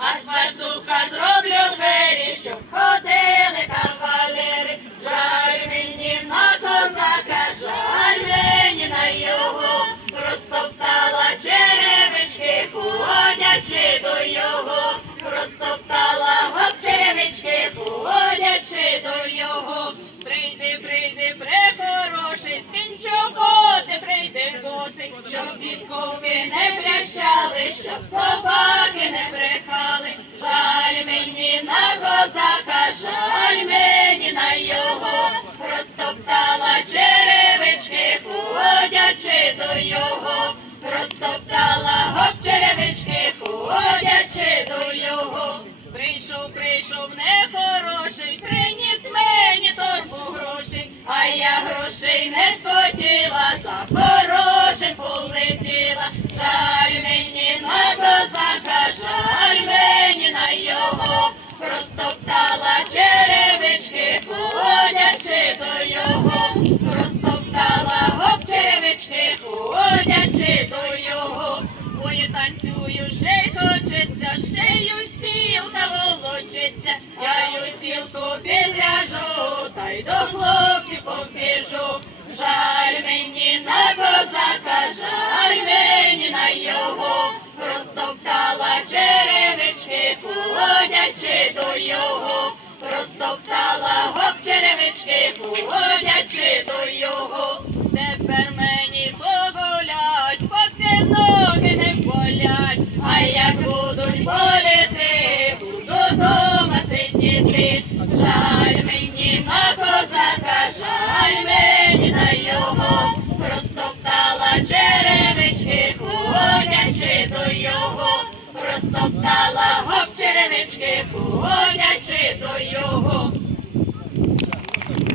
а з двері, щоб ходили кавалери, жаль мені на козака, жаль на його, розтоптала черевички, ходячи до його, розтоптала гоп. щоб відкупи не прящали, щоб собаки не брехали. Жаль мені на козака, жаль мені на його, розтоптала черевички, ходячи до його, розтоптала. Được. ходячи до його.